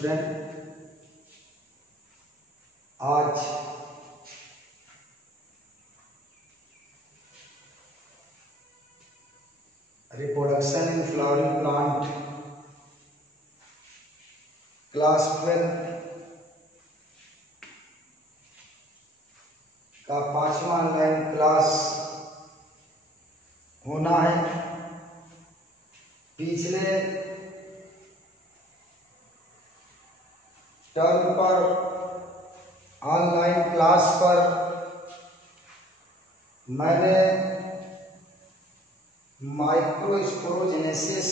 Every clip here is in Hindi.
स्टूडेंट, आज reproduction in flowering plant class 12 का 5वां ऑनलाइन क्लास होना है। पिछले टर्म पर ऑनलाइन क्लास पर मैंने माइक्रोस्पोरोजेनेसिस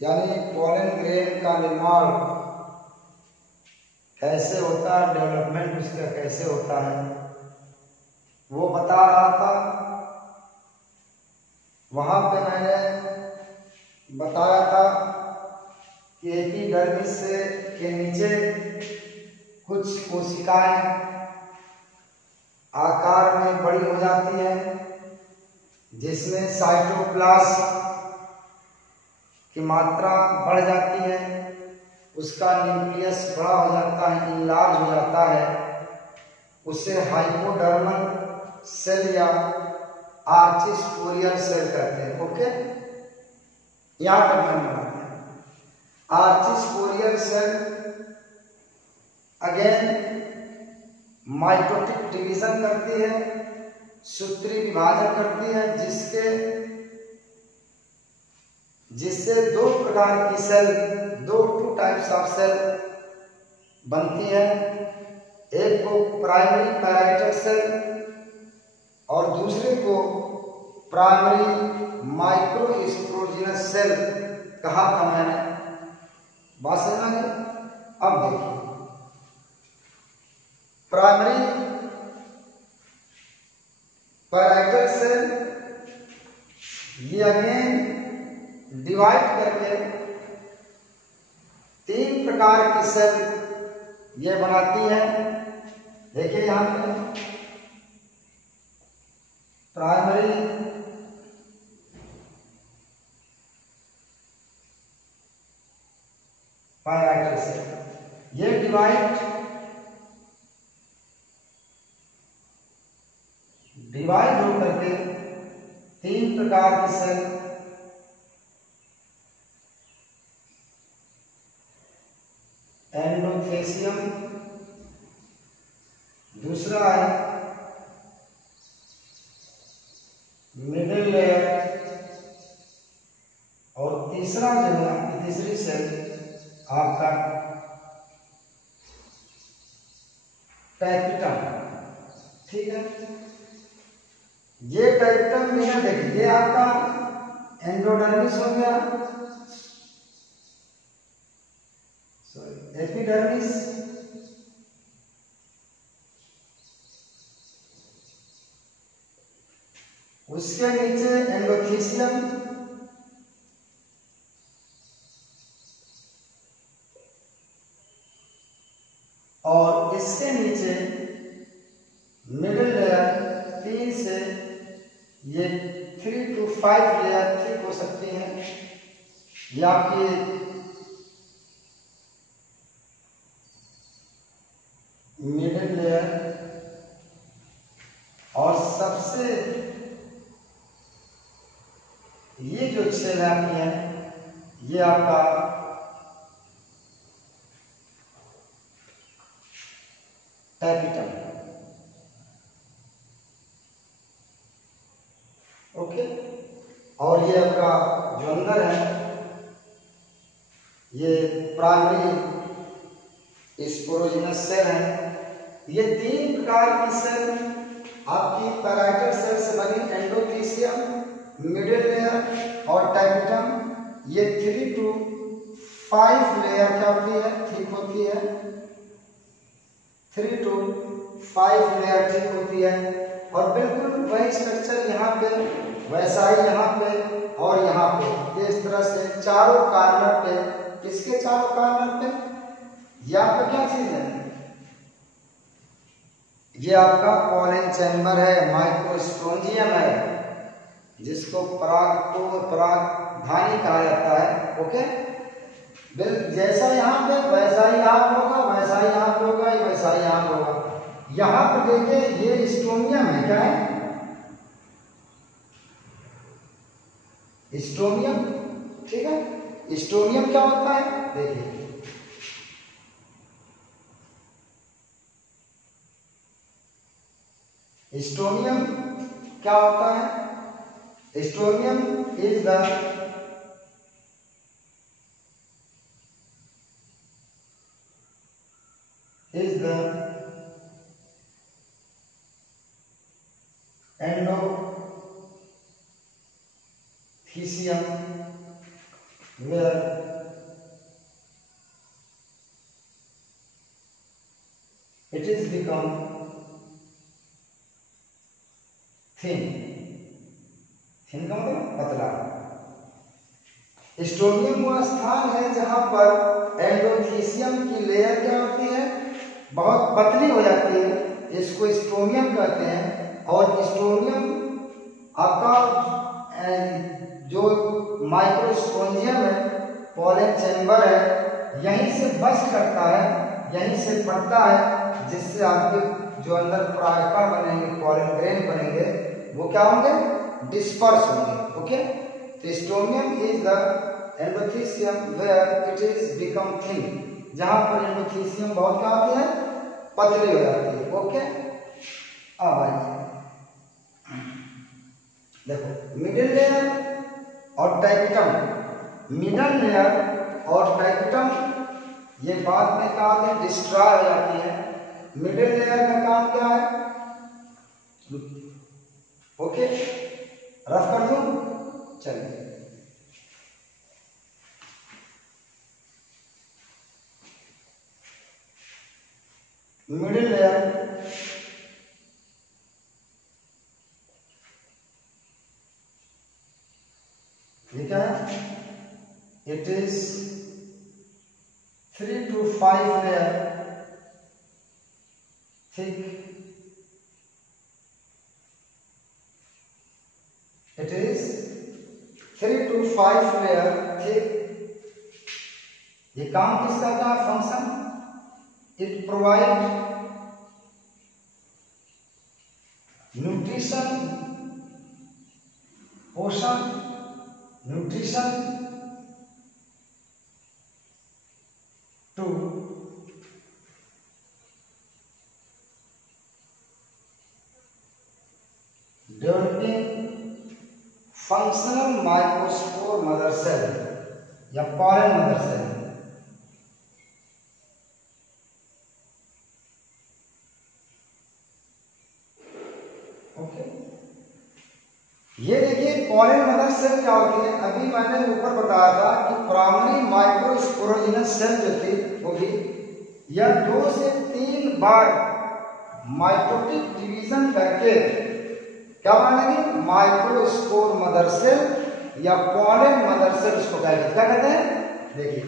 यानी पॉलन ग्रेन का निर्माण कैसे होता है, डेवलपमेंट उसका कैसे होता है वो बता रहा था। वहां पे मैंने बताया था कि एपिडर्मिस के नीचे कुछ कोशिकाएं आकार में बड़ी हो जाती है, जिसमें साइटोप्लाज्म की मात्रा बढ़ जाती है, उसका न्यूक्लियस बड़ा हो जाता है, इनलार्ज हो जाता है। उसे हाइपोडर्मल सेल या आर्चिस्पोरियल सेल कहते हैं। ओके, यहाँ पर ध्यान बनाते हैं। आर्चिस्पोरियल सेल अगेन माइटोटिक डिवीजन करती है, सूत्री विभाजन करती है, जिससे दो प्रकार की cell, two types of cell बनती है। एक को प्राइमरी पैराइटल सेल और दूसरे को प्राइमरी माइक्रोस्पोरोजेनस सेल कहा था मैंने। बात समझना? अब देखिए, प्राइमरी पैराइटल सेल ये अगेन डिवाइड करके 3 प्रकार की सेल ये बनाती है। देखिए यहां पे प्राइमरी पैराइटल सेल ये डिवाइड होकर के 3 प्रकार की सेल एंडोथेसियम, दूसरा है मिडिल लेयर और तीसरा जो है, तीसरी सेल आपका टैपिटम। ठीक है, ये टैपिटम में है, देखिए ये आपका एंडोडर्मिस हो गया, सॉरी एपिडर्मिस, उसके नीचे एंडोथेसियम, और इसके नीचे मिडिल लेयर 3 से ये 3 to 5 लेयर ठीक हो सकती हैं। ये आपकी मिडिल लेयर, और सबसे ये जो सेल आपकी है ये आपका टैपिटम। ओके, और ये आपका जो अंदर है ये प्राइमरी स्पोरोजेनस सेल है। ये 3 प्रकार की सेल आपकी पैराइटल सेल से बनी, एंडोथेसियम, मिडिल लेयर और टैपिटम। ये 3 to 5 लेयर क्या होती है, ठीक होती है। 3 to 5 लेयर ठीक होती है, और बिल्कुल वही स्ट्रक्चर यहाँ पे, वैसा ही यहाँ पे और यहाँ पे, इस तरह से चारों कार्नर पे। किसके चारों कार्नर पे? यहाँ पे क्या चीज है, ये आपका पॉलन चैम्बर है, माइक्रोस्पोरेंजियम है। जिसको परागधानी कहा जाता है। ओके, जैसा यहाँ पे वैसा ही यहाँ पे होगा, वैसा ही यहाँ पे होगा, वैसा ही यहाँ पे होगा। यहाँ पे देखिए ये स्ट्रोमियम है, क्या है? स्ट्रोमियम। ठीक है, स्ट्रोमियम क्या होता है? देखिए स्ट्रोमियम क्या होता है? Stomium is the endothecium where it is become thin का मतलब पतला। स्ट्रोमियम वो स्थान है जहां पर एंडोथीसियम की लेयर क्या होती है? बहुत पतली हो जाती है, इसको स्ट्रोमियम कहते हैं। और स्ट्रोमियम आपका जो माइक्रोस्पोंजियम है, पोलन चैम्बर है, यहीं से बस्ट करता है, यहीं से पड़ता है, जिससे आपके जो अंदर परागकण बनेंगे, पोलन ग्रेन बनेंगे, वो क्या होंगे? डिस्पर्स होंगे। ओके, तो stomium is the endothecium where it is become thin, जहां पर एंडोथीसियम बहुत क्या होती है? पतली हो जाती है। ओके, अब आइए देखो मिडिल लेयर और टाइपिटम। मिडल लेयर और टाइपिटम ये बाद में क्या होते हैं? डिस्ट्रॉय हो जाती है। मिडिल लेयर का काम क्या है? ओके, रफ कर दूं? चलिए मिडिल लेयर ये क्या है? It is 3 to 5 layer thick. It is 3 to 5 layer thick. ये काम किसका क्या फंक्शन? It provide nutrition, पोषण, nutrition to developing functional microspore mother cell या pollen mother cell। ओके, ये देखिए pollen mother cell क्या होती है? अभी मैंने ऊपर बताया था कि प्राइमरी माइक्रोस्पोरोजिनस सेल जो थी होगी, यह 2 से 3 बार माइटोटिक डिवीजन करके क्या बनेगी? माइक्रोस्पोर मदर सेल या पॉलन मदर सेल उसको क्या कहते हैं? देखिए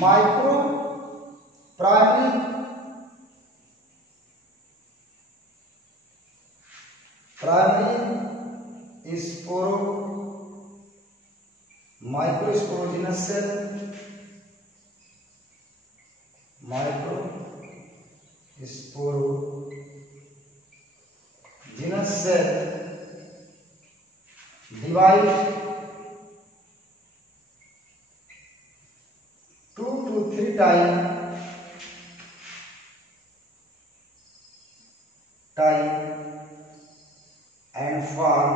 micro primary sporo microsporogenous cell, micro sporogenous cell divide 2 to 3 time and form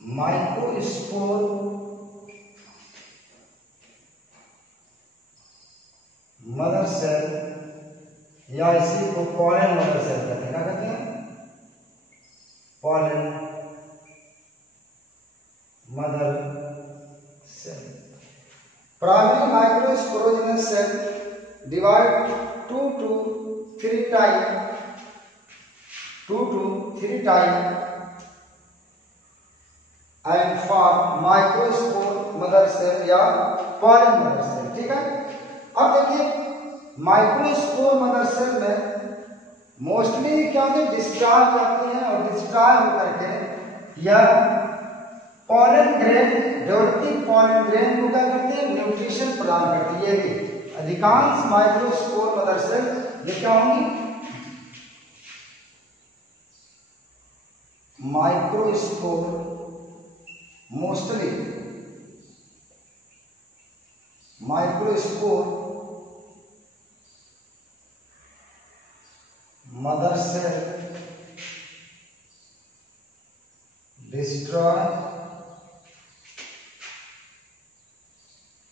microspore mother cell या इसी को पॉलन मदर सेल कहते हैं। क्या कहते हैं? Pollen mother cell. Primary microsporogenous cell divide 2 to 3 time and form microspore mother cell या पॉलन मदर सेल। ठीक है, अब देखिए माइक्रोस्पोर मदर सेल में मोस्टली क्या होते हैं, डिस्चार्ज आती हैं और डिस्चार्ज होकर के यह pollen grain, developing pollen grain को क्या करते हैं, न्यूट्रिशन प्रदान करती है। ये अधिकांश माइक्रोस्पोर मदर सेल ये क्या होंगी, microspore, mostly microspore mother cell destroy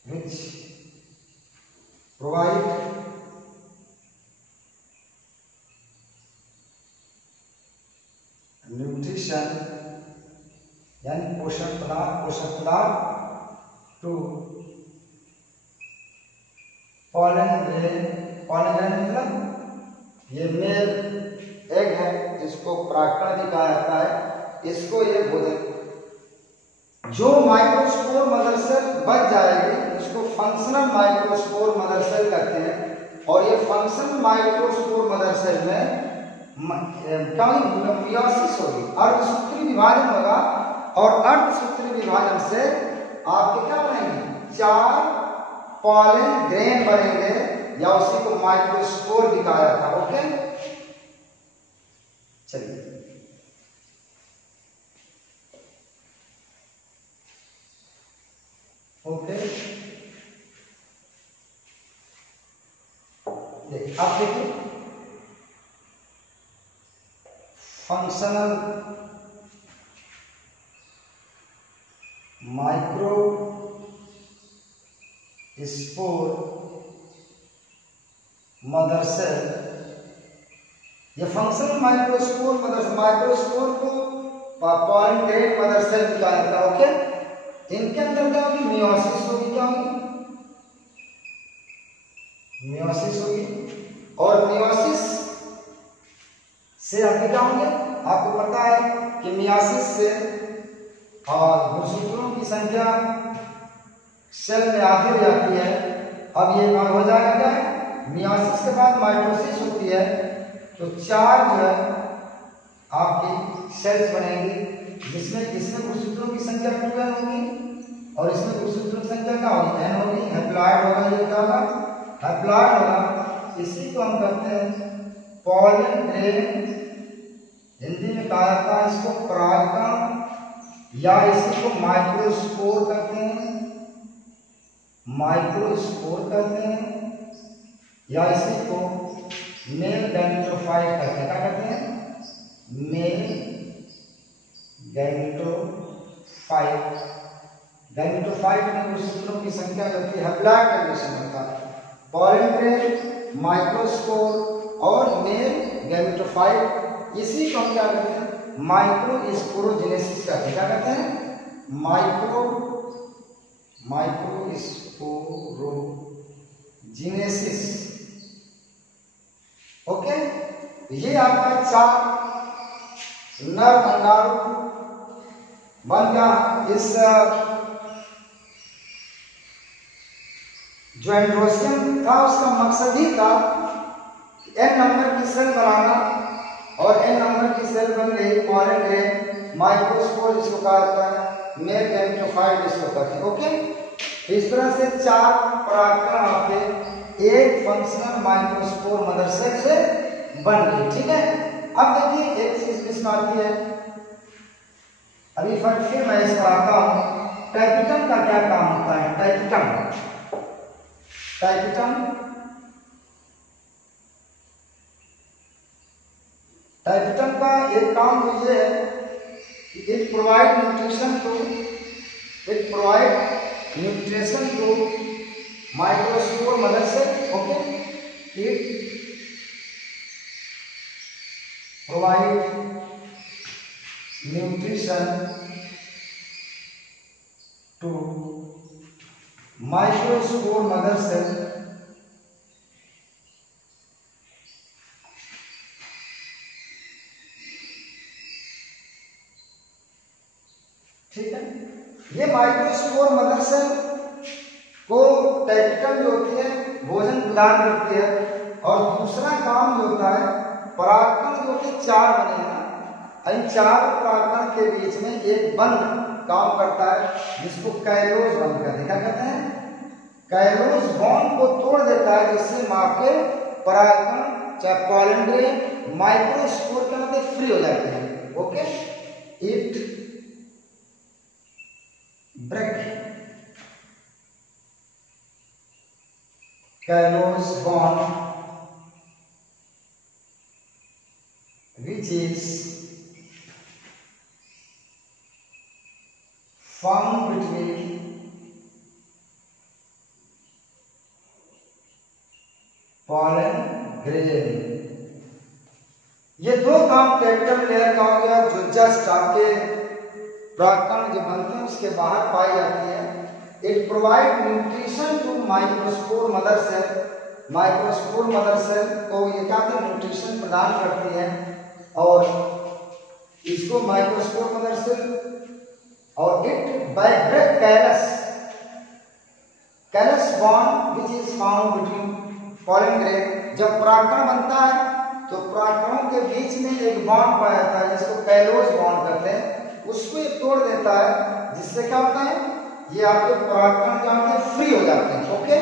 which provide nutrition यानी पोषक पदार्थ to pollen grain. Pollen grain मतलब ये मेल एग है जिसको परागकण भी कहा जाता है, इसको ये भोजन। जो माइक्रोस्पोर मदर सेल बच जाएगी उसको फंक्शनल माइक्रोस्पोर मदर सेल कहते हैं। और ये फंक्शनल माइक्रोस्पोर मदर सेल में क्या मियोसिस होगी, अर्धसूत्री विभाजन होगा और अर्धसूत्री विभाजन से आपके क्या बनेंगे, 4 पॉलन ग्रेन बनेंगे या उसी को माइक्रोस्पोर भी कहा जाता है। ओके, चलिए ओके आप देखिए functional microspore mother cell, ये फंक्शनल माइक्रोस्पोर माइक्रोस्पोर को पॉलन ग्रेन मदर सेल भी कहा जाता है। ओके, इनके अंदर क्या होगी, मियोसिस होगी, क्या होगी, मियोसिस होगी। और मियोसिस से आगे क्या होंगे, आपको पता है कि मियोसिस से गुणसूत्रों की संख्या सेल में आधी हो जाती है। अब ये हो जाएगा क्या, मियोसिस के बाद माइटोसिस होती है तो 4 जो है आपकी सेल्स बनेंगी जिसमें इसमें गुणसूत्रों की संख्या 2n होगी और इसमें गुणसूत्रों की संख्या क्या होगी, n होगी। हैप्लॉइड होगा, ये क्या होगा, हैप्लॉइड होगा। इसी को हम कहते हैं पॉलन ग्रेन, हिंदी में कहा जाता है इसको परागकण या इसी को माइक्रोस्पोर कहते हैं, माइक्रोस्पोर कहते हैं या इसी को मेल गैमेटोफाइट कहते हैं। क्या कहते हैं, मेल गैमेटोफाइट। गैमेटोफाइट में गुणसूत्रों की संख्या जो होती है हैप्लॉइड कंडीशन होता है। पॉलन ग्रेन, माइक्रोस्पोर और मेल गैमेटोफाइट, इसी को हम क्या कहते हैं, माइक्रोस्पोरोजेनेसिस कहते हैं। क्या कहते हैं, माइक्रोस्पोरोजेनेसिस। ओके, ये आपका 4 नर भंडारू बन गया। इस जो एंड्रोसियम था उसका मकसद ही था n नंबर की सेल बनाना और n नंबर की सेल बन गई पॉलन ग्रेन, माइक्रोस्पोर जिसको कहा जाता है, मेल गैमेटोफाइट जिसको कहते हैं। ओके, इस तरह से 4 परागकण आपके एक फंक्शनल माइक्रोस्पोर मदर सेल से बन गई। ठीक है, अब देखिए एक चीज इसमें आती है, अभी फिर मैं इसको आता हूं, टाइपिटम का क्या काम होता है। टाइपिटम का एक काम तो ये है कि it provide nutrition to microspore mother cell. Okay, it provide nutrition to microspore mother cell ठीक है। ये माइक्रोस्पोर मदर सेल को टाइपिकल जो होती है भोजन प्रदान करती है और दूसरा काम जो होता है परागकण जो कि 4 बने हैं, इन 4 परागकण के बीच में एक बंध काम करता है जिसको कैलोस बंध कहते हैं। क्या कहते हैं? कैलोस बॉन्ड को तोड़ देता है, जिससे आपके परागकण चाहे पॉलन ग्रेन माइक्रोस्पोर के अंदर फ्री हो जाते हैं। Okay, it break callose bond which is found between pollen grain। ये दो काम कैपिटल लेयर का हो गया, जो जस्ट आपके परागकण जो बनते हैं उसके बाहर पाई जाती है। It provide nutrition to microspore mother cell. Microspore mother cell को ये क्या करती है? न्यूट्रिशन प्रदान करती है, और इसको माइक्रोस्पोर मदर सेल, और it by break callus bond which is found between pollen grain. जब परागकण बनता है तो परागकणों के बीच में एक बॉन्ड पाया जाता है जिसको कैलोस बॉन्ड कहते हैं, उसको ये तोड़ देता है, जिससे क्या होता है? ये आपके परागकण जहाँ के फ्री हो जाते हैं। ओके,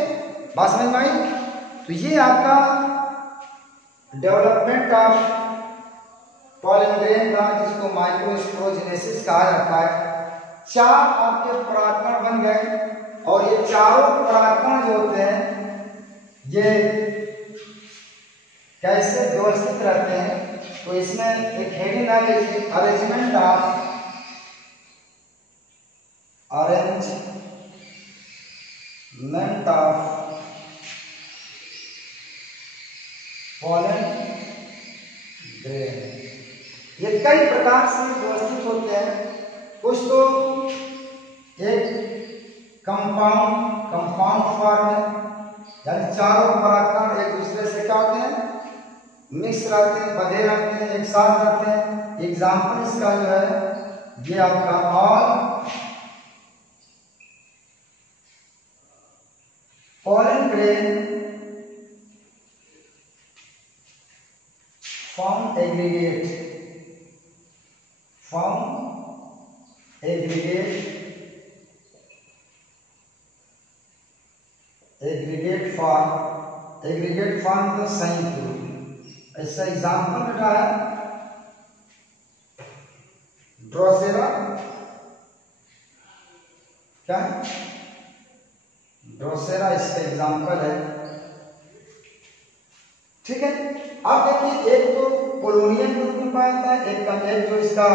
बात समझ में आई? तो ये आपका डेवलपमेंट ऑफ पॉलन ग्रेन था, जिसको माइक्रोस्पोरोजेनेसिस कहा जाता है। 4 आपके परागकण बन गए, और ये चारों परागकण जो होते हैं ये कैसे व्यवस्थित रहते हैं? तो इसमें एक हेडिंग आ गई, अरेंजमेंट ऑफ पॉलन ग्रेन। ये कई प्रकार से व्यवस्थित होते हैं। कुछ तो एक कंपाउंड फॉर्म है, यानी चारों परागकण एक दूसरे से क्या होते हैं? मिक्स रहते हैं, बंधे रहते हैं, एक साथ रहते हैं। एग्जाम्पल इसका जो है ये आपका all pollen grain form aggregate form तो संयुक्त रूप। इसका एग्जाम्पल बेटा है ड्रोसेरा। क्या है? ड्रोसेरा इसका एग्जाम्पल है। ठीक है, अब देखिए, एक तो पोलोनियम ग्रुप में पाया जाता है, एक जो इसका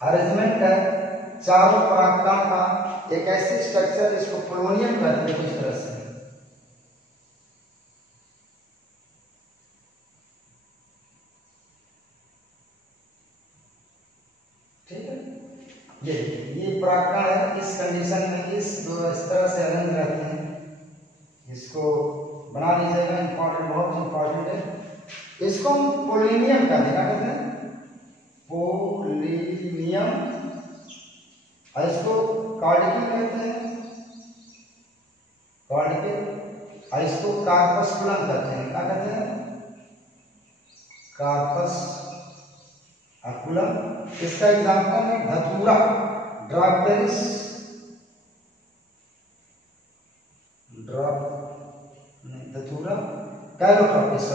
अरेंजमेंट है चारों परागकण का, एक ऐसी स्ट्रक्चर जिसको पोलोनियम कहते हैं इस तरह से। ठीक है, ये परागकण है, इस कंडीशन में इस तरह से अरेंज रहते हैं। इसको बना लीजिएगा, इंपॉर्टेंट, बहुत इंपॉर्टेंट है। इसको हम पोलिनियम कहते हैं। क्या कहते हैं? पोलिनियम। और इसको कार्डिकल कहते हैं, कार्डिकल। और इसको कार्पस्कुलम कहते हैं। क्या कहते हैं? कार्पस अकुलम। इसका एग्जाम्पल है धतूरा, ड्रागबेरिस, धतूरा, कैलोट्रोपिस,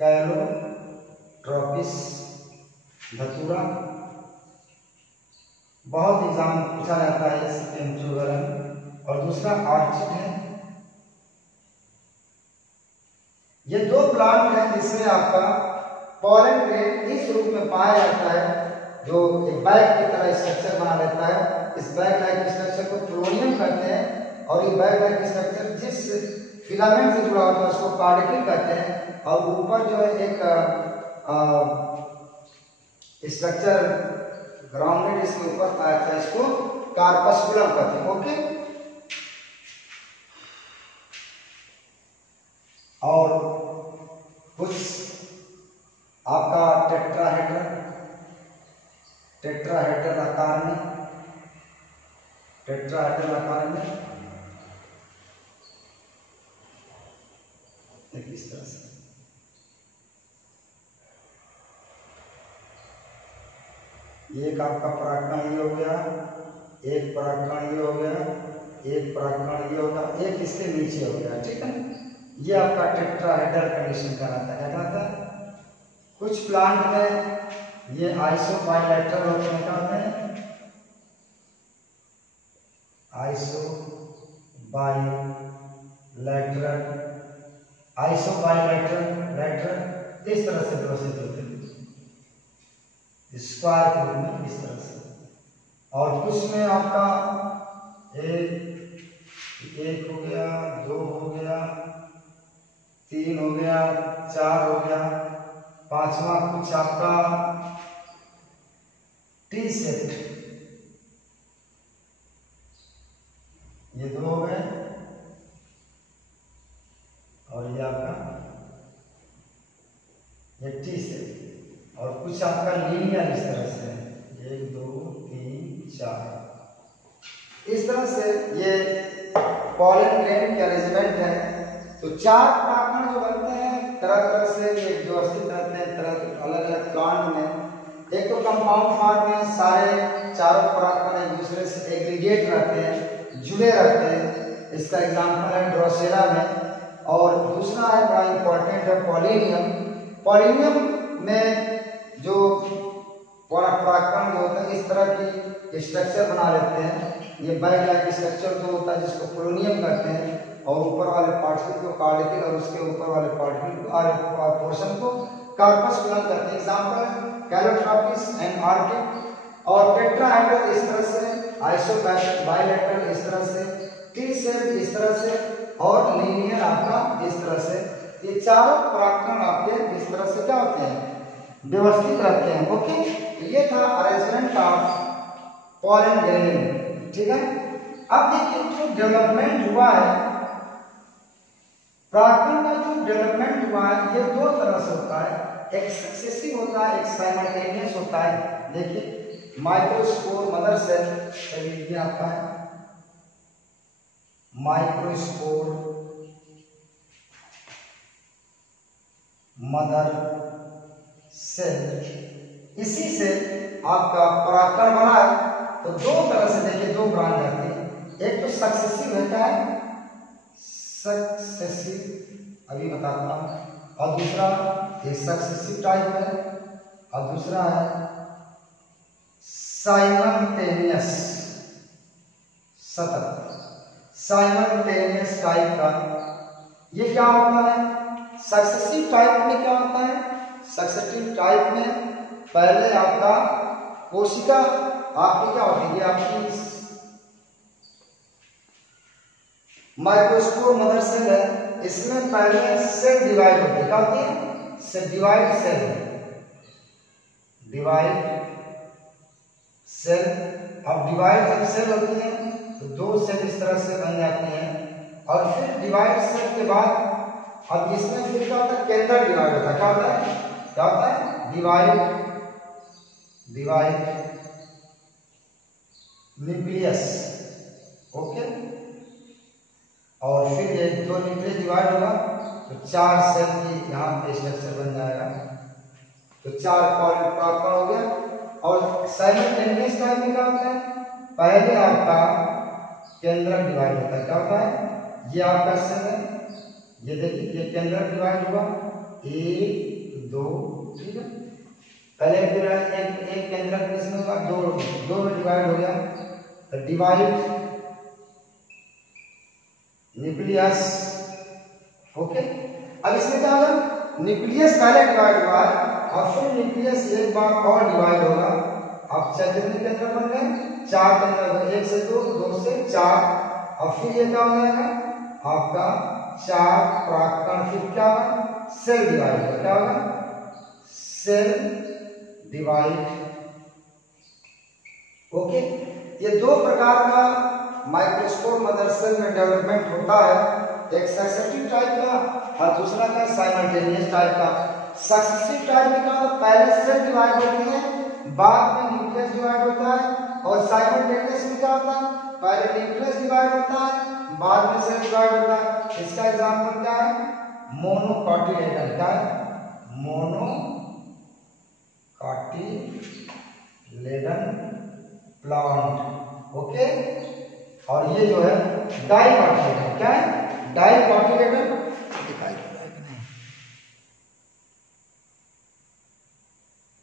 कैलोट्रोपिस, धतूरा। बहुत एग्जाम पूछा जाता है इस एमसीक्यू वगैरह में। और दूसरा ऑर्चिड है। ये दो प्लांट हैं जिसमें आपका पॉलन ग्रेन इस रूप में पाया जाता है, जो एक बैग की तरह स्ट्रक्चर बना लेता है। इस बैग लाइक स्ट्रक्चर को पोलोनियम कहते हैं, और ये बैग लाइक स्ट्रक्चर जिस फिलामेंट से जुड़ा होता है उसको कार्डिकल कहते हैं। और ऊपर जो है एक स्ट्रक्चर ग्राउंडेड इसके ऊपर पाया जाता है, इसको कार्पस्कुलम कहते हैं। ओके, और कुछ आपका टेट्राहेड्रल आकार में इस तरह से। एक आपका परागकण ये हो गया, एक परागकण ये हो गया, एक परागकण ये हो गया, एक इसके नीचे हो गया, ठीक है। ये आपका टेट्राहेड्रल कंडीशन कहलाता है। क्या कहलाता है? कुछ प्लांट में ये आइसोबाइलेटरल होते हैं। क्या होते हैं? आइसोबाइलेटरल इस तरह से व्यवस्थित होते हैं, स्क्वायर के रूप में, इस तरह से। और कुछ में आपका एक हो गया, 2 हो गया, 3 हो गया, 4 हो गया, 5वां कुछ आपका टी सेट, ये 2 हो गए, और ये आपका ये टी सेट। और कुछ आपका लीनियर इस तरह से 1 2 3 4 इस तरह से ये पॉलन ग्रेन के अरेंजमेंट है। तो 4 परागकण जो बनते हैं तरह तरह से, ये व्यवस्थित रहते हैं तरह अलग अलग प्लांट में। एक तो कंपाउंड फॉर्म में सारे चारों परागकण एक दूसरे से एग्रीगेट रहते हैं, जुड़े रहते हैं। इसका एग्जाम्पल है ड्रोसेरा में। और दूसरा है बड़ा इंपॉर्टेंट है पॉलिनियम। पॉलिनियम में जो परागकण जो होता है इस तरह की स्ट्रक्चर बना लेते हैं। ये बैग लाइक स्ट्रक्चर जो होता है जिसको पोलोनियम कहते हैं, और ऊपर वाले पार्टिकल को कार्डिकल और उसके ऊपर वाले पार्टिकल पोर्शन को कार्पस प्लान कहते हैं। Example Calotropis and orchid. और टेट्राहेड्रल इस तरह से, आइसोबाइलेटरल इस तरह से, टी सेल इस तरह से, और लीनियर आपका इस तरह से। ये चारों परागकण आपके इस तरह से क्या होते हैं? व्यवस्थित रहते हैं। ओके, ये था अरेंजमेंट ऑफ पॉलन ग्रेन, ठीक है। अब देखिए जो डेवलपमेंट हुआ है, परागकण का जो डेवलपमेंट हुआ है ये 2 तरह से होता है। एक सक्सेसिव होता है, एक साइमल्टेनियस होता है। देखिए माइक्रोस्पोर मदर सेल, ये आपका है माइक्रोस्पोर मदर सेल, इसी से आपका परागकण बना है। तो 2 तरह से देखिए 2 ब्रांच आती है। एक तो सक्सेसिव है, क्या है? सक्सेसिव, अभी बताता हूं। और दूसरा ये सक्सेसिव टाइप है, और दूसरा है साइमल्टेनियस, सतत साइमल्टेनियस टाइप का। ये क्या होता है? सक्सेसिव टाइप में क्या होता है? सक्सेसिव टाइप में पहले आपका कोशिका आपकी क्या होती है? आपकी माइक्रोस्पोर मदर सेल है, इसमें पहले सेल डिवाइड होती है। क्या होती है? Cell divide cell. अब डिवाइड जब सेल होती है तो 2 सेल इस तरह से बन जाती हैं। और फिर डिवाइड सेल के बाद अब इसमें फिर क्या होता है? केंद्र डिवाइड होता है। क्या होता है? क्या होता है? Divide nucleus. ओके, और फिर ये 2 न्यूक्लियस डिवाइड होगा तो 4 सेल की यहाँ पे स्ट्रक्चर बन जाएगा। तो 4 परागकण हो गया। और साइमल्टेनियस टाइप में क्या होता है? पहले आपका केंद्रक डिवाइड होता है। क्या होता है? ये आपका सेल है, ये देखिए ये केंद्रक डिवाइड हुआ 1 2, ठीक है। पहले फिर एक केंद्रक इसमें होगा, 2 में डिवाइड हो गया। तो डिवाइड न्यूक्लियस। ओके, अब इसमें क्या होगा? न्यूक्लियस पहले डिवाइड हुआ है और फिर न्यूक्लियस एक बार और डिवाइड होगा। अब कितने केंद्र बन गए? 4 केंद्र, 1 से 2, 2 से 4। और फिर ये क्या हो जाएगा? आपका 4 परागकण, फिर क्या होगा? सेल डिवाइड होगा। क्या होगा? Cell divide. ओके, ये 2 प्रकार का माइक्रोस्पोर मदर सेल में डेवलपमेंट होता है। एक सक्सेसिव टाइप का और दूसरा का साइमल्टेनियस टाइप का। सक्सेसिव टाइप में क्या होता है? पहले सेल डिवाइड होती है, बाद में न्यूक्लियस डिवाइड होता है। और साइमल्टेनियस में क्या होता है? पहले न्यूक्लियस डिवाइड होता है, बाद में सेल डिवाइड होता है। इसका एग्जांपल क्या है? मोनोकॉटिलेडन का मोनोकॉटिलेडन प्लांट। ओके, और ये जो है डाइकॉटिलेडन, क्या है डाइकॉटिलेडन, दिखाई दे रहा है कि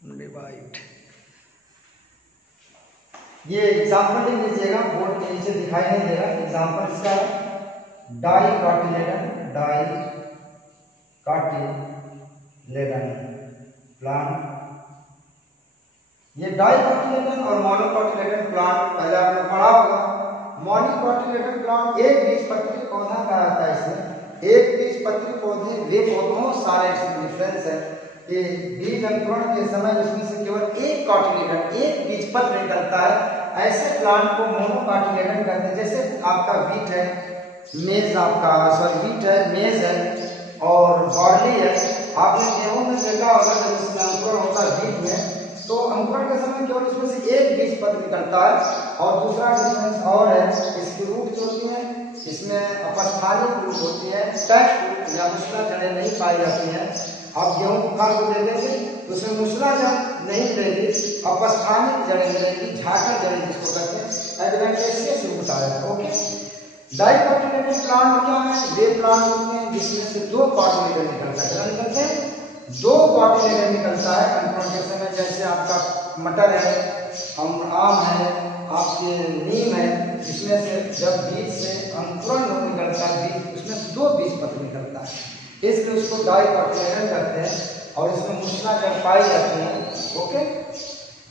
नहीं, डिवाइड। ये एग्जाम्पल लिख लीजिएगा, बोर्ड के नीचे दिखाई नहीं दे रहा, एग्जाम्पल इसका डाइकॉटिलेडन, डाइकॉटिलेडन प्लांट। ये डाइकॉटिलेडन और मोनोकॉटिलेडन प्लांट पहले आपने पढ़ा होगा। मोनोकॉटिलेडन प्लांट एक बीजपत्री पौधा का आता है। इसमें एक बीजपत्री पौधे वे बहुत सारे डिफरेंस है कि बीज अंकुरण के समय उसमें से केवल एक कॉटिलेडन, एक बीजपत्र निकलता है। ऐसे प्लांट को मोनोकॉटिलेडन कहते हैं। जैसे आपका बीट है, मेज आपका बीट है, मेज है और बार्ली है। आपने गेहूं में देखा होगा जब इसमें अंकुरण होता है बीट में, तो अंकुरण के समय केवल उसमें से एक बीजपत्र निकलता है। और दूसरा डिफरेंस और है, इसकी रूट जो होती है इसमें अपस्थानिक रूट होती है, टैक्ट रूट या मुसला जड़ें नहीं पाई जाती हैं। आप गेहूं को खाद को दे देंगे तो उसमें मुसला जड़ नहीं मिलेगी, अपस्थानिक जड़ें मिलेगी, झाकर जड़ें जिसको कहते हैं, एडवेंटेशियस रूट आएगा। ओके, डाइकॉटिलेडन प्लांट क्या है? वे प्लांट होते हैं जिसमें से दो कॉटिलेडन निकलता है। क्या निकलते हैं? दो कॉटिलेडन निकलता है अंकुरण के समय। जैसे आपका मटर है, आम है, आपके नीम है, जिसमें से जब बीज से अंकुरण निकलता है, बीज उसमें से दो बीजपत्र निकलता है, इसलिए उसको डाइकॉटिलेडन कहते हैं और इसमें मुसला जड़ पाई जाती है। ओके,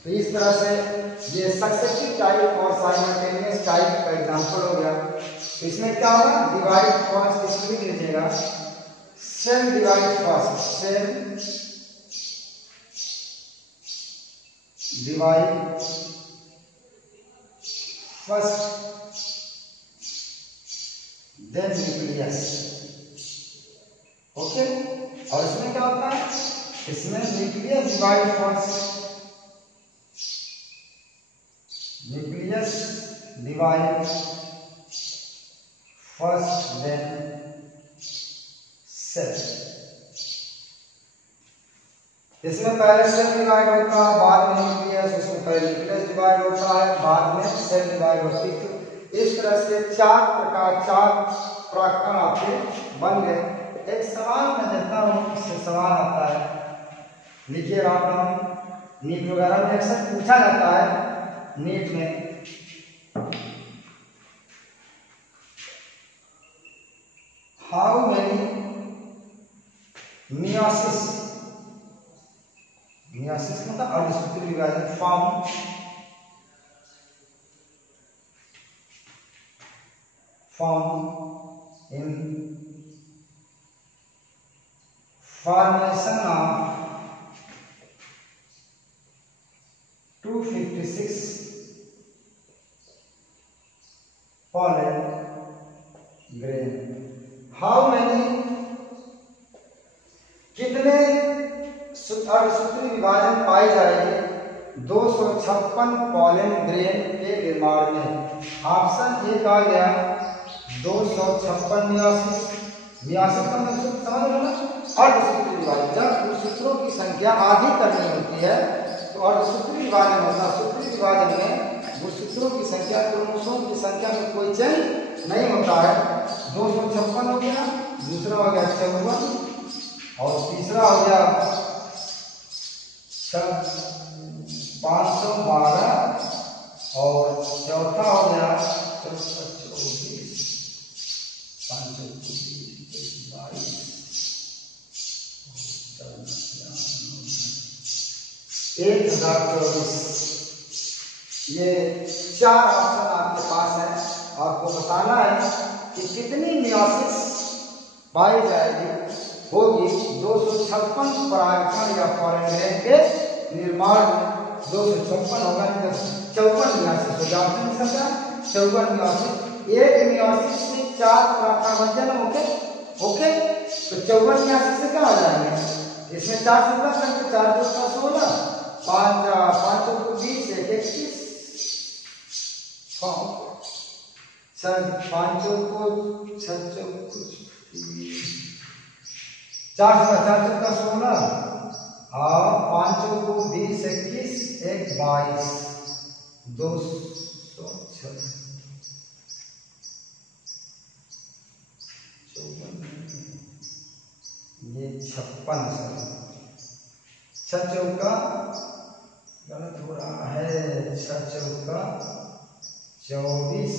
तो इस तरह से ये सक्सेसिव टाइप और साइमल्टेनियस टाइप का एग्जांपल हो गया। तो इसमें क्या होगा? डिवाइड फर्स्ट, इसको लिख लीजिएगा, cell divide first, cell divide first then nucleus. Okay, और इसमें क्या होता है? इसमें nucleus divide first, nucleus divide first then cell. इसमें पहले सेल डिवाइड होता है, बाद में न्यूक्लियस, उसमें पहले न्यूक्लियस डिवाइड होता है, बाद में सेल डिवाइड होती है। इस तरह से चार प्रकार आपके बन गए। एक सवाल मैं देता हूँ, इससे सवाल आता है, लिखिए आप नाम। नीट वगैरह में अक्सर पूछा जाता है, नीट में हाउ मेनी मियोसिस, मियोसिस मतलब अर्धसूत्री विभाजन, found in formation of 256 pollen grain. How many, कितने अर्धसूत्री विभाजन पाई जाएगी 256 पॉलन ग्रेन के निर्माण में? ऑप्शन ए का गया 256 मियोसिस। मियोसिस का मतलब समझ लो ना, अर्धसूत्री विभाजन। जब सूत्रों की संख्या आधी करनी होती है तो अर्धसूत्री विभाजन होता है। सूत्री विभाजन में सूत्रों की संख्या, क्रोमोसोम की संख्या में कोई चेंज नहीं होता है। 256 हो गया, दूसरा हो गया 54 और तीसरा हो गया 512 और चौथा हो गया 1024। ये चार ऑप्शन आपके पास है। आपको बताना है कि कितनी मियोसिस पाई जाएगी, होगी 256 परागकण या पॉलन ग्रेन के निर्माण में। 256 होगा, 54 मियोसिस हो जाता है, 54 मियोसिस। एक मियोसिस से 4 परागकण। ओके ओके, तो 54 मियोसिस से क्या हो जाएंगे? इसमें 4 से प्लस करके 4 2 16, 5 5 20, 21, 5 को 6 कुछ 4 चौका 16 और 5 को 20, 21, 1 22, 256, 56, 6 चौका गलत हो रहा है, 6 चौका 24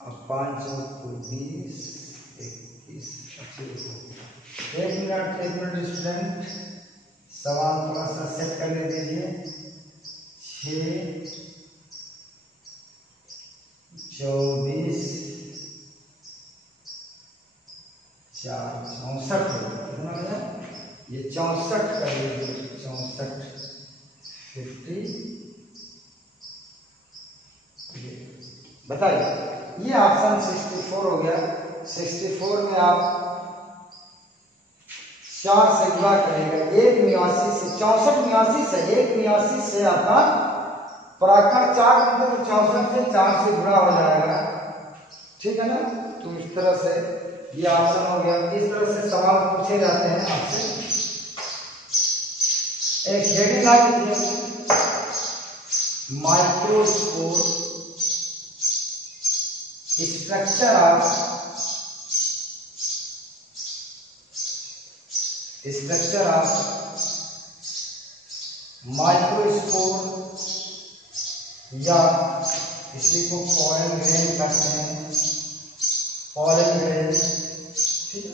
और 5 को 20, 21, 25। 1 मिनट स्टूडेंट, सवाल थोड़ा सा सेट करने दीजिए। 6, 24, 4, 64 कितना हो गया? ये 64 कर लीजिए, 64, 50। बताइए, ये ऑप्शन 64 हो गया। 64 में आप 4 से गुणा करेंगे, 1 82 से 64 82 से 1 82 से आपका पराक्रम 4 मतलब 64 से 4 से गुणा हो जाएगा। ठीक है ना? तो इस तरह से ये ऑप्शन हो गया। इस तरह से सवाल पूछे जाते हैं आपसे। एक हेडिंग आ गई है, माइक्रोस्कोप स्ट्रक्चर ऑफ माइक्रोस्कोप, या इसी को पॉलन ग्रेन कहते हैं, पॉलन ग्रेन। ठीक है?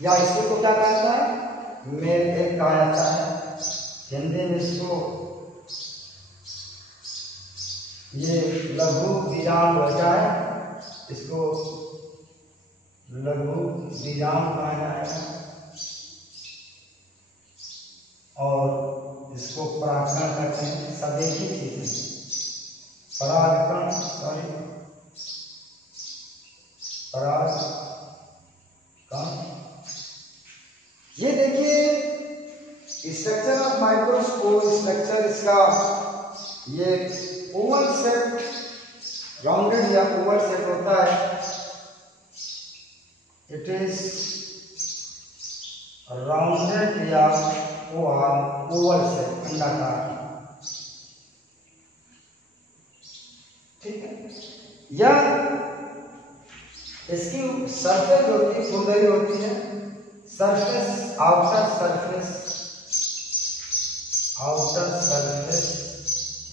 या इसी को क्या कहता है? मेल एक कहा जाता है हिंदी में इसको। ये लघु बीजांड होता है, इसको लघु बीजांड कहा जाएगा, और इसको परागकण कहते हैं। सब एक ही चीज है, परागकण, सॉरी परागकण। ये देखिए स्ट्रक्चर ऑफ माइक्रोस्कोप स्ट्रक्चर, इसका ये ओवल शेप, राउंडेड या ओवल शेप होता है। इट इज राउंडेड या ओवल शेप, अंडाकार। ठीक है? या इसकी सरफेस होती है, कुंडली होती है, surface, outer surface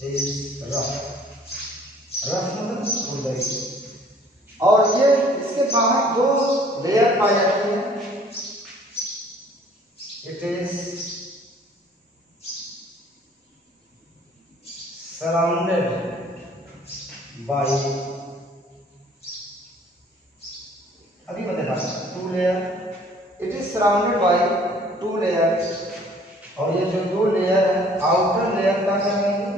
is rough मतलब कुंडली। और ये इसके बाहर 2 लेयर पाई जाती है। इट इज सराउंडेड बाय, अभी बता 2 layer. It is surrounded by 2 layer. और ये जो 2 लेयर है, आउटर लेयर का कहेंगे,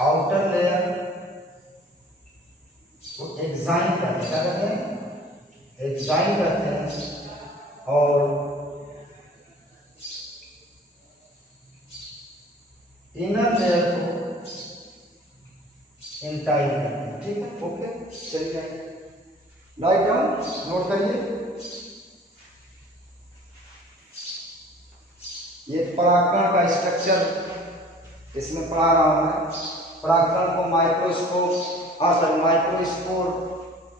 आउटर लेयर को एक्साइन करते हैं, क्या कहते हैं? एक्साइन करते हैं। और इनर लेयर को इंटाइन करते हैं। ठीक है? ओके, चलिए राइट डाउन, नोट करिए। ये परागकण का स्ट्रक्चर इसमें पढ़ा रहा हूं मैं। परागकण को माइक्रोस्कोप,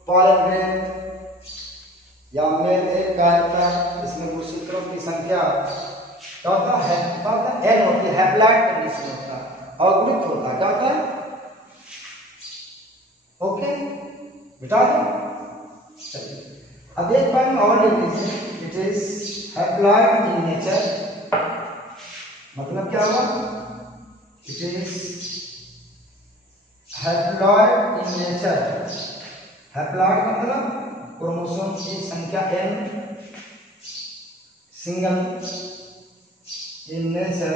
पॉलन ग्रेन या मेल एक कहा जाता है। इसमें गुणसूत्रों की संख्या क्या होता है? एन होती है, हैप्लॉइड कंडीशन होता है, अवगुणित होता है। क्या होता है? ओके बेटा, चलिए अब एक बार में और लिख लीजिए। It is haploid in nature, मतलब क्या हुआ? It is haploid in nature. Haploid मतलब क्रोमोसोम की संख्या n, single in nature.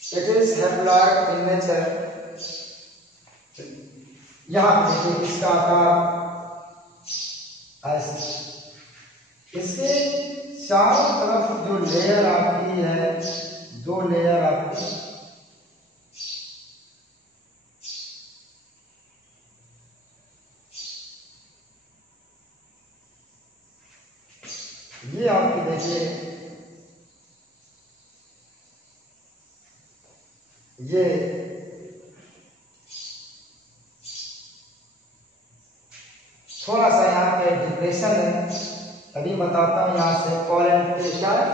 It is haploid in nature. यहां देखिए इसका आकार ऐसे, इसके चारों तरफ जो लेयर आती है, 2 लेयर आती है, ये आपकी देखिए ये थोड़ा सा यहाँ पे डिप्रेशन है, अभी बताता हूँ। यहाँ से पॉलन पे क्या है,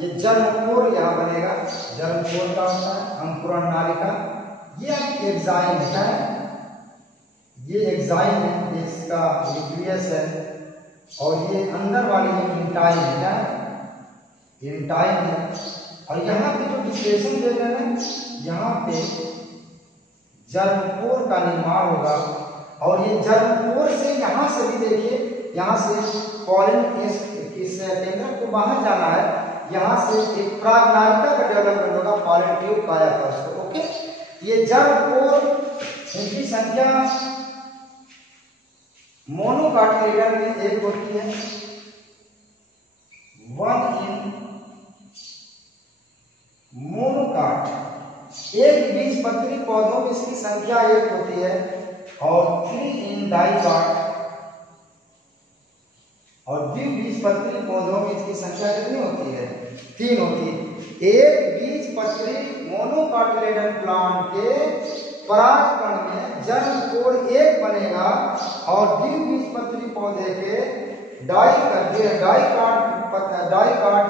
ये जर्मपोर यहाँ बनेगा, जर्मपोर का होता है अंकुरण नालिका। ये आपकी एग्जाइम है, ये एग्जाइम है, इसका न्यूक्लियस है, और ये अंदर वाली जो इंटाइन है, इंटाइन है। और यहाँ पे जो डिस्प्लेशन दे रहे हैं, यहाँ पे जर्मपोर का निर्माण होगा, और ये जर्मपोर से यहाँ से भी देखिए, यहाँ से पॉलन किस केंद्र को बाहर जाना है, यहाँ से एक प्रागनालिका का डेवलपमेंट होगा, पॉलन ट्यूब कायापर्स। ओके, ये जर्मपोर इनकी संख्या मोनोकाटिलेडन में एक होती है, 1 इन मोनोकाट। एक बीजपत्री पौधों में इसकी संख्या 1 होती है, और 3 इन डाइकाट, और द्विबीजपत्री पौधों में इसकी संख्या कितनी होती है, 3 होती है। एक बीजपत्री मोनोकाटिलेडन प्लांट के परागकण में जर्मपोर 1 बनेगा, और द्विबीजपत्री पौधे के डाइकाट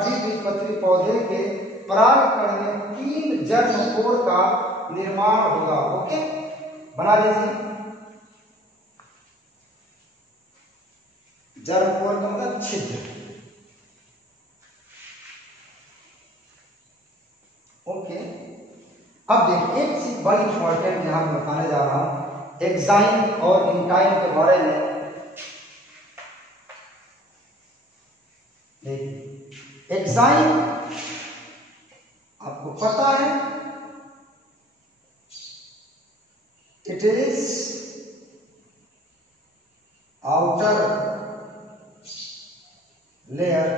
द्विबीजपत्री पौधे के परागकण में 3 जर्मपोर का निर्माण होगा। ओके, बना लीजिए। जर्मपोर का मतलब छिद्र। ओके, अब देखिए एक चीज बड़ी इंपॉर्टेंट यहां मैं बताने जा रहा हूं, एक्साइन और इंटाइन के बारे में। देखिए एक्साइन आपको पता है, it is outer layer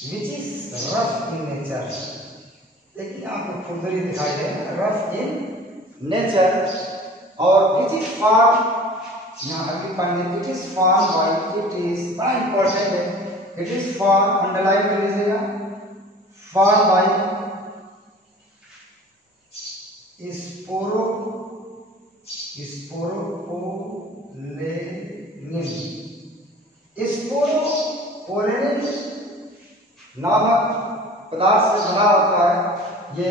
which is rough in nature. देखिए आपको खुंदरी दिखाई दे, रफ इन नेचर, और विच इज फॉर्म, यहाँ अभी पढ़ने, it is form by, it is बड़ा इंपॉर्टेंट है, इट इज फॉर्म, अंडरलाइन कर लीजिएगा, फॉर्म बाई स्पोरोपोलेनिन नामक पदार्थ से बना होता है। ये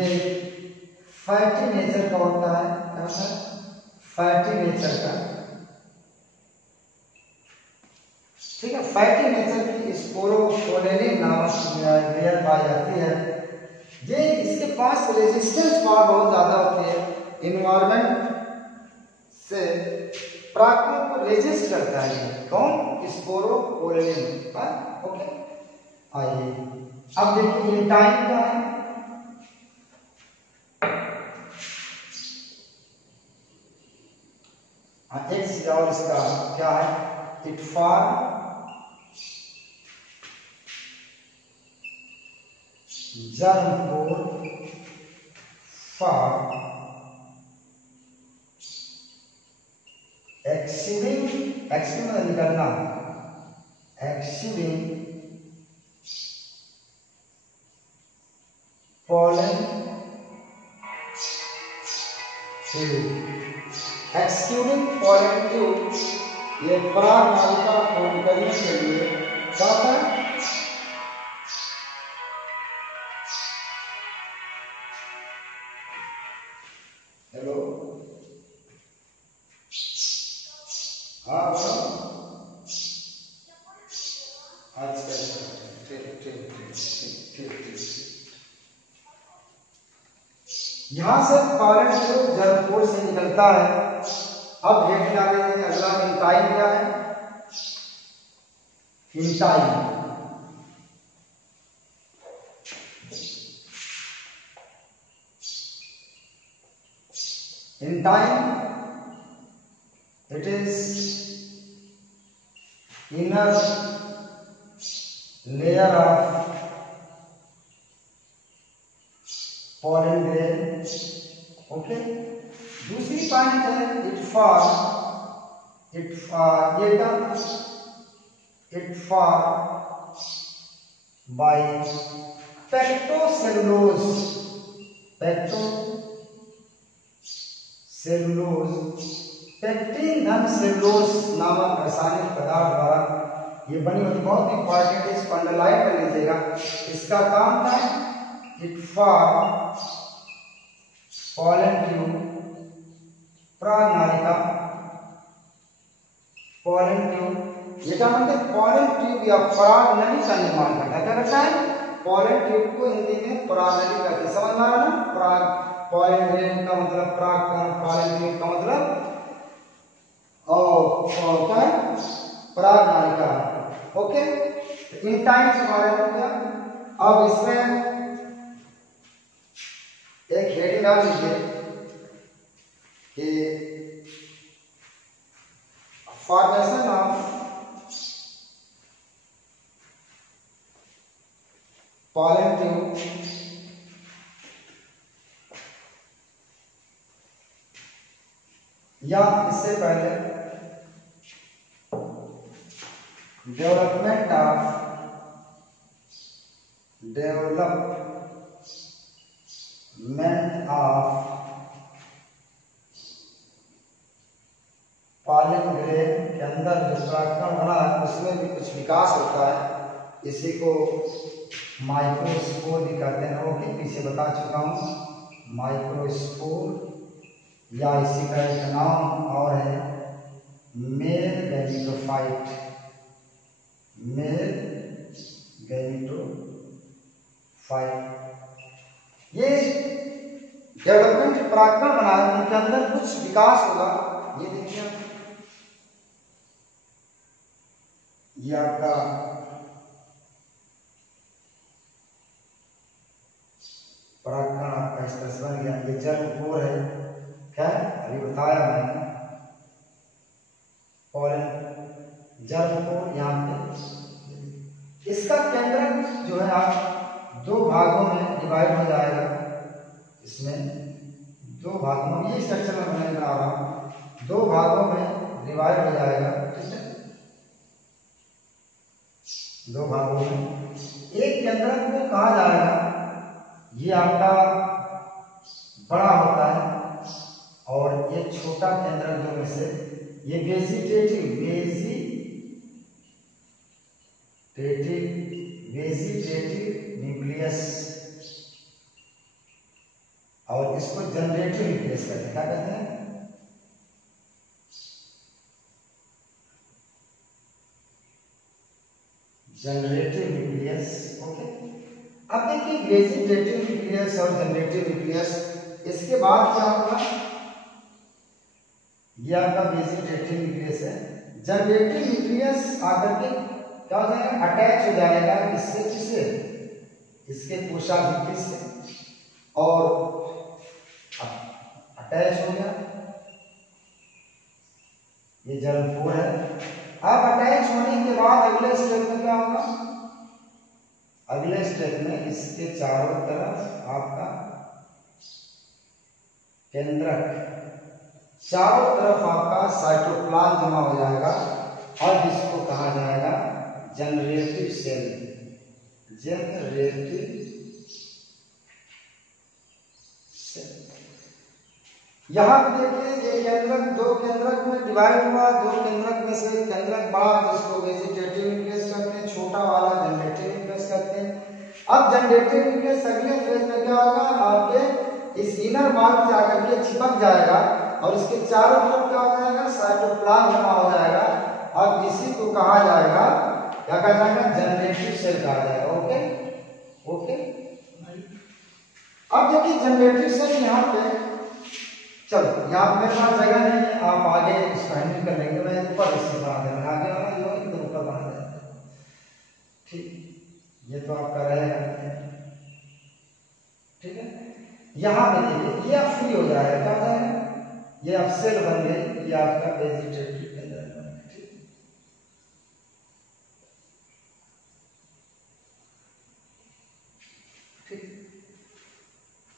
फैटी नेचर का होता है, क्या होता है, फैटी नेचर का, ठीक है। फैटी नेचर की स्पोरोपोलेनिन नामक लेयर पाई जाती है। ये इसके पास रेजिस्टेंस पावर बहुत ज्यादा होती है, इन्वायरमेंट से प्राकृतिक को रेजिस्ट करता है। कौन, स्पोरोपोलेनिन। ओके, आइए अब देखिए इंटाइन क्या है। एक चीज और इसका क्या है, इट फॉर्म जर्मपोर फॉर एक्सुडिंग निकलना, एक्सुडिंग pollen tube, excluding pollen tube, ये परागनालिका को निकलने के लिए क्या होता है, हेलो, हाँ बोलो, अच्छा ठीक। यहां से पॉलन ट्यूब जर्मपोर से निकलता है। अब देखने आ गए हैं अगला इंटाइन क्या है, intine. Intine it is inner layer of pollen grain। Okay, दूसरी पॉइंट है इट फॉर्म, ये term it formed by pectocellulose pectin धन सेलुलोज नामक रासायनिक पदार्थ द्वारा ये बनी हुई बहुत इंपॉर्टेंट है, इसको अंडरलाइन कर लीजिएगा। इसका काम क्या है? इट फॉर्म पॉलन ट्यूब प्रागनालिका पॉलन ट्यूब, ये क्या मतलब पॉलन ट्यूब या पराग नली का निर्माण करता है। क्या करता है? पॉलन ट्यूब को हिंदी में पराग नली कहते हैं। समझ में आ रहा है ना? पराग पॉलन ग्रेन का मतलब पराग कण, पॉलन ट्यूब का मतलब क्या है? पराग नालिका। ओके, इन टाइम्स हमारे हो गया। अब इसमें एक हेडिंग डाल दीजिए कि फॉर्मेशन ऑफ पॉलन ट्यूब या इससे पहले डेवलपमेंट ऑफ पॉलन ग्रेन के अंदर जो परागकण बना है उसमें भी कुछ विकास होता है। इसी को माइक्रोस्पोर भी कहते हैं। ओके, पीछे बता चुका हूँ माइक्रोस्पोर, या इसी का एक नाम और है मेल गैमेटोफाइट। ये डेवलपमेंट परागकण बना है, उनके अंदर कुछ विकास होगा। ये देखिए, ये आपका परागकण आपका इस तरह से बन गया। ये जर्मपोर है, क्या है अभी बताया मैंने, पॉलन जर्मपोर। यहाँ पे इसका केंद्रक जो है आप दो भागों में डिवाइड हो जाएगा। इसमें दो भागों में, ये स्ट्रक्चर में मैं बना रहा हूँ, दो भागों में डिवाइड हो जाएगा। ठीक है, दो भागों में। एक केंद्रक को कहा जाएगा, ये आपका बड़ा होता है, और ये छोटा केंद्रक दो में से ये वेजिटेटिव न्यूक्लियस, और इसको जनरेटिव न्यूक्लियस कहते हैं। क्या कहते हैं? Generative nucleus. ओके, अब देखिए वेजिटेटिव न्यूक्लियस और जनरेटिव न्यूक्लियस, इसके बाद क्या होगा? ये आपका वेजिटेटिव न्यूक्लियस है। जनरेटिव न्यूक्लियस आकर के क्या हो जाएगा? अटैच हो जाएगा किससे? इसके कोशाभित्ति से, और अटैच हो गया। ये जर्मपोर है। अब अटैच होने के बाद अगले स्टेप में क्या होगा? अगले स्टेप में इसके चारों तरफ आपका केंद्रक, चारों तरफ आपका साइटोप्लाज्म जमा हो जाएगा, और जिसको कहा जाएगा जनरेटिव सेल। यहाँ पे देखिए, ये केंद्रक दो केंद्रक में डिवाइड हुआ। दो केंद्रक में से केंद्रक बड़ा, जिसको वेजिटेटिव न्यूक्लियस कहते हैं, छोटा वाला जनरेटिव न्यूक्लियस कहते हैं। अब जनरेटिव न्यूक्लियस अगले फेज में क्या होगा? आपके इस इनर वॉल से आकर के चिपक जाएगा, और इसके चारों तरफ क्या हो जाएगा? साइटोप्लाज्म जमा हो जाएगा, और इसी को कहा जाएगा, क्या कहा जाएगा? जनरेटिव सेल कहा जाएगा। ओके, अब देखिए जनरेटिव सेल यहाँ पे, चलो यहाँ मेरे पास जगह नहीं है, आप आगे इसको हैंडल कर लेंगे। मैं ऊपर इससे बना देना, आगे वाला जो एकदम ऊपर बना देना। ठीक, ये तो आपका रहेगा। ठीक है, यहाँ पे देखिए, ये अब फ्री हो जाएगा। क्या हो जाएगा? ये अब सेल बन गई, ये आपका वेजिटेटिव केंद्र बन गया। ठीक,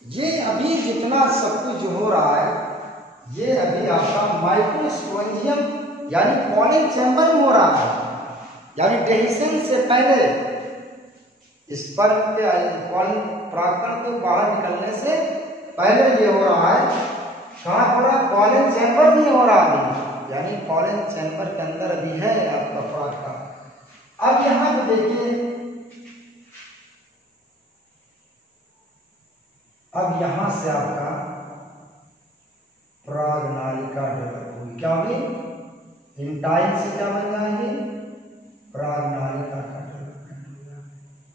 ये अभी जितना सब कुछ जो हो रहा है, ये अभी आपका माइक्रोस्पोरेंजियम यानी पॉलन चैम्बर में हो रहा है। यानी डेहिसन से पहले स्पर्म के परागकण के बाहर निकलने से पहले ये हो रहा है। कहाँ हो रहा है? पॉलन चैम्बर में हो रहा है, यानी पॉलन चैम्बर के अंदर अभी है आपका परागकण। अब यहाँ पे देखिए, अब यहां से आपका पराग नालिका डेवलप होगी। क्या होगी? इंटाइन से क्या बन जाएंगे? पराग नालिका का डेवलपमेंट हो जाएगा।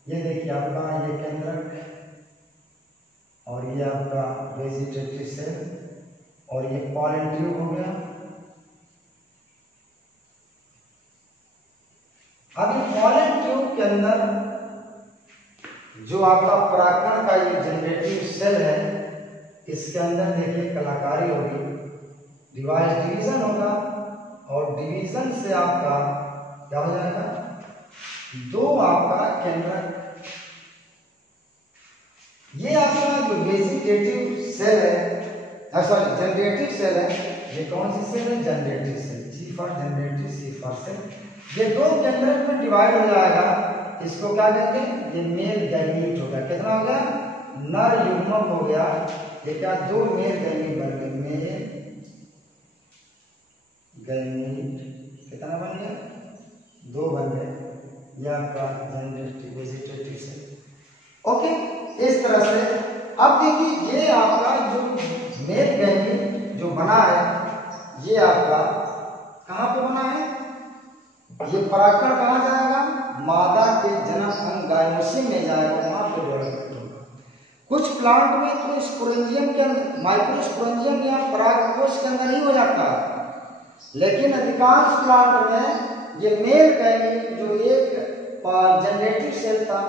ये देखिए आपका ये केंद्रक और ये आपका वेजिटेटिव सेल और ये पॉलन ट्यूब हो गया। अब ये पॉलन ट्यूब के अंदर जो आपका परागकण का ये जनरेटिव सेल है, इसके अंदर देखिए कलाकारी होगी, डिवीजन होगा और डिवीजन से आपका क्या हो जाएगा? दो आपका केंद्रक। ये आपका जो वेजिटेटिव सेल है, सॉरी जनरेटिव सेल है, ये कौन सी सेल है? Generative cell. G for generative, C for cell. ये दो केंद्रक में डिवाइड हो जाएगा। इसको क्या कहते हैं? ये मेल गैमीट हो गया। कितना हो गया? नर युग्मक हो गया। ये क्या? दो मेल गैमीट बन गए। मेल गैमीट कितना बन गया? दो बन गए। ये आपका जनरेटिव वेजिटेटिव सेल। ओके, इस तरह से अब देखिए ये आपका जो मेल गैमीट जो बना है, ये आपका कहाँ पे बना है? ये परागकण कहाँ जाएगा? मादा के जन्म अंग गायनोसियम में जाएगा, वहां पे डेवलपमेंट होगा। कुछ प्लांट में तो स्पोरेंजियम के अंदर, माइक्रोस्पोरेंजियम या परागकोश के अंदर ही हो जाता है, लेकिन अधिकांश प्लांट में ये मेल गैमीट जो एक जनरेटिव सेल था,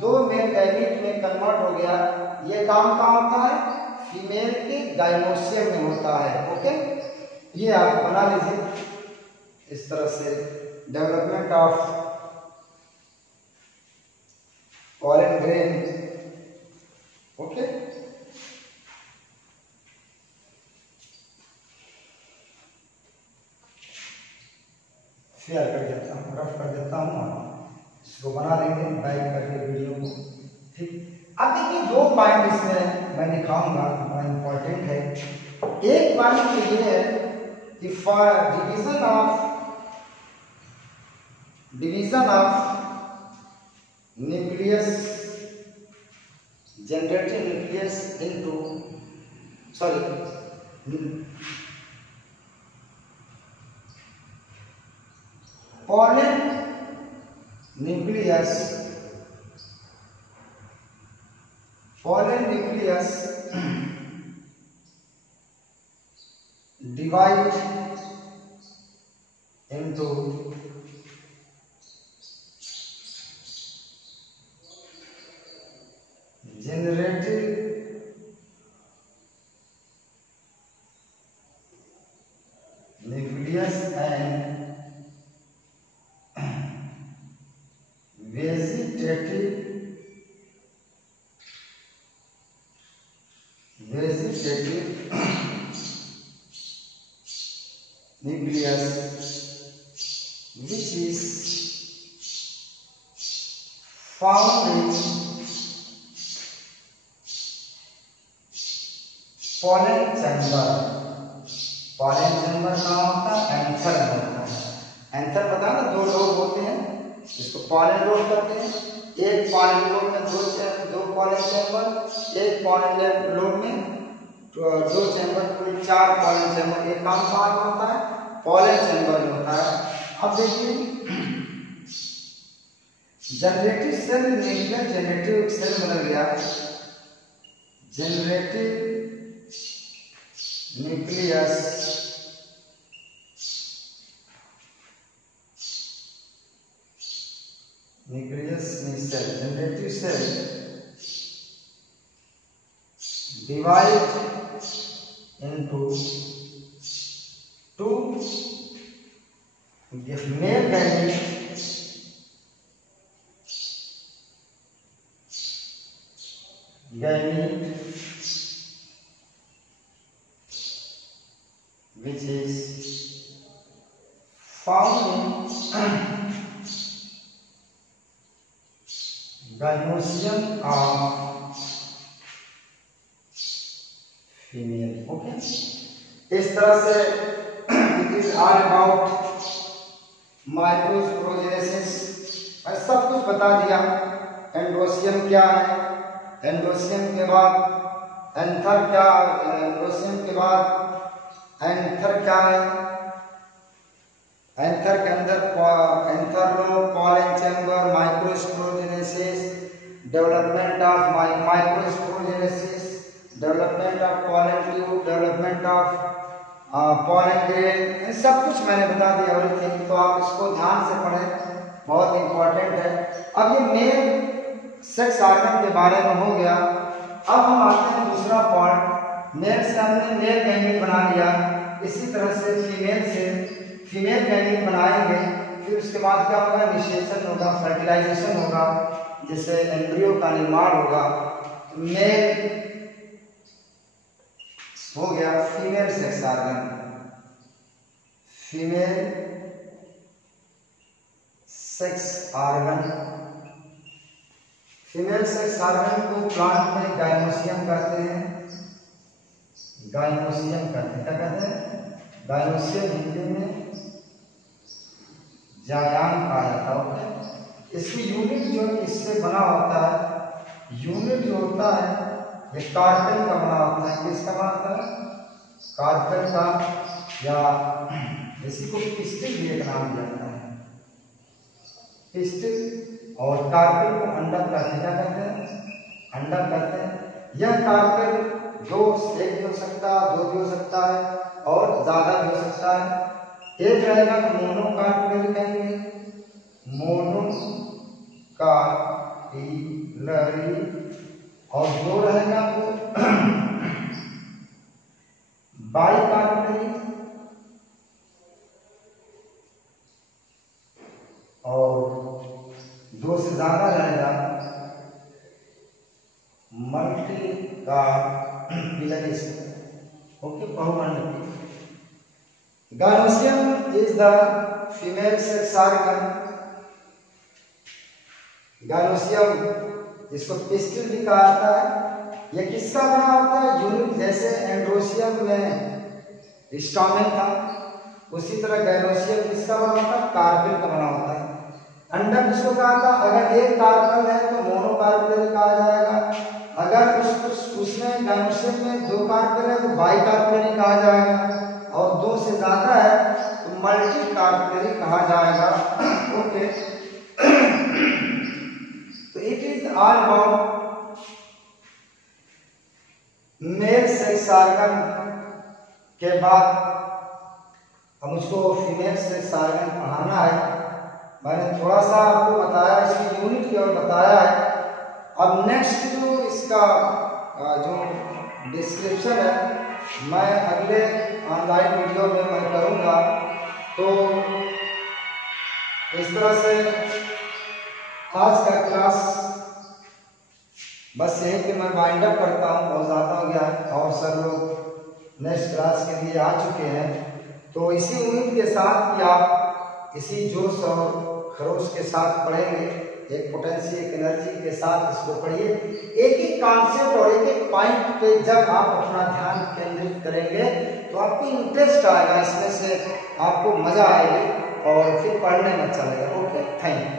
दो मेल गैमीट में कन्वर्ट हो गया। ये काम कहाँ होता है? फीमेल के गायनोसियम में होता है। ओके, ये आप बना लीजिए। इस तरह से development of pollen grain। Okay, share कर देता हूँ, रफ कर देता हूँ, इसको बना लेंगे बैक करके वीडियो को। ठीक, अब देखिए दो पॉइंट इसमें मैं दिखाऊंगा, बड़ा इंपॉर्टेंट है। एक पॉइंट तो ये है कि for division of nucleus, generative nucleus into, pollen nucleus divide into generative nucleus and vegetative nucleus, which is found in pollen chamber। pollen chamber कहाँ होता है? एंथर में होता है। एंथर पता है ना, दो लोब होते हैं, इसको पॉलन लोब कहते हैं। एक पॉलन लोब में दो पॉलन चैम्बर, एक पॉलन लोब में दो चैम्बर, कुल 4 पॉलन चैम्बर। एक काम कहाँ होता है? पॉलन चैम्बर में होता है। अब देखिए generative cell nucleus generative cell बन गया। Generative nucleus means cell, generative cell divide into two male gamete which is found in gynoecium of female. Okay, इस तरह से it is all about microsporogenesis. मैं सब कुछ बता दिया। एंड्रोसियम क्या है, एंड्रोसियम के बाद एंथर क्या, एंड्रोसियम के बाद एंथर क्या है, एंथर के अंदर anther lobe, pollen chamber, microsporogenesis, development of microsporogenesis, development of pollen tube, development of pollen grain, इन सब कुछ मैंने बता दिया एवरीथिंग। तो आप इसको ध्यान से पढ़ें, बहुत इंपॉर्टेंट है। अब ये मेल सेक्स ऑर्गन के बारे में हो गया। अब हम आते हैं दूसरा पार्ट। मेल से हमने मेल गैमीट बना लिया, इसी तरह से फीमेल गैमीट बनाएंगे। फिर उसके बाद क्या होगा, निषेचन होगा, फर्टिलाइजेशन होगा, जिससे एम्ब्रियो का निर्माण होगा। मेल हो गया female sex organ, female sex organ. Female sex organ को प्लांट में गाइनोसियम कहते हैं, गाइनोसियम कहते हैं। क्या कहते हैं? गाइनोसियम हिंदी में जायांग कहा जाता है। इसकी यूनिट जो इससे बना होता है, यूनिट जो होता है ये कार्पेल का बना होता है। किसका बना होता है? कार्पेल का, या इसी को पिस्टिल भी एक नाम दिया जाता है, पिस्टिल। और कार्पेल को अंडक कहते हैं। क्या कहते हैं? अंडक कहते हैं। यह कार्पेल एक भी हो सकता है, दो भी हो सकता है, और ज्यादा भी हो सकता है। एक रहेगा तो मोनोकार्पेल कहेंगे, मोनोकार्पेलरी, और दो रहेगा तो बाइकार्पेलरी, और दो से ज्यादा रहेगा मल्टीकार्पेलरी। ओके, बहुमंडली। Gynoecium is the female sex organ. Gynoecium, इसको पिस्टिल भी कहा जाता है। यह किसका बना होता है? यूनिट। जैसे एंड्रोसियम में स्टोमेन था, उसी तरह गाइनोसियम किसका बना होता है? कार्पेल का बना होता है। अंडक किसको कहा था? अगर एक कार्पेल है तो मोनोकार्पेल कहा जाएगा। अगर उसमें गाइनोसियम में दो कार्पेल है तो बाइकार्पेल कहा जाएगा, और दो से ज्यादा है तो मल्टीकार्पेल कहा जाएगा। ओके, तो it is all about male sex organ के बाद हम उसको फीमेल सेक्स ऑर्गन पढ़ाना है। मैंने थोड़ा सा आपको बताया, इसकी यूनिट की ओर बताया है। अब नेक्स्ट जो इसका जो डिस्क्रिप्शन है, मैं अगले ऑनलाइन वीडियो में मैं करूँगा। तो इस तरह से आज का क्लास बस यही कि मैं वाइंड अप करता हूँ, बहुत ज़्यादा हो गया है और सब लोग नेक्स्ट क्लास के लिए आ चुके हैं। तो इसी उम्मीद के साथ कि आप इसी जोश और खरोश के साथ पढ़ेंगे, एक पोटेंसी, एक एनर्जी के साथ इसको पढ़िए। एक एक कॉन्सेप्ट और एक एक पॉइंट पे जब आप अपना ध्यान केंद्रित करेंगे तो आपको इंटरेस्ट आएगा, इसमें से आपको मजा आएगी और फिर पढ़ने में अच्छा लगेगा। Okay, thank you.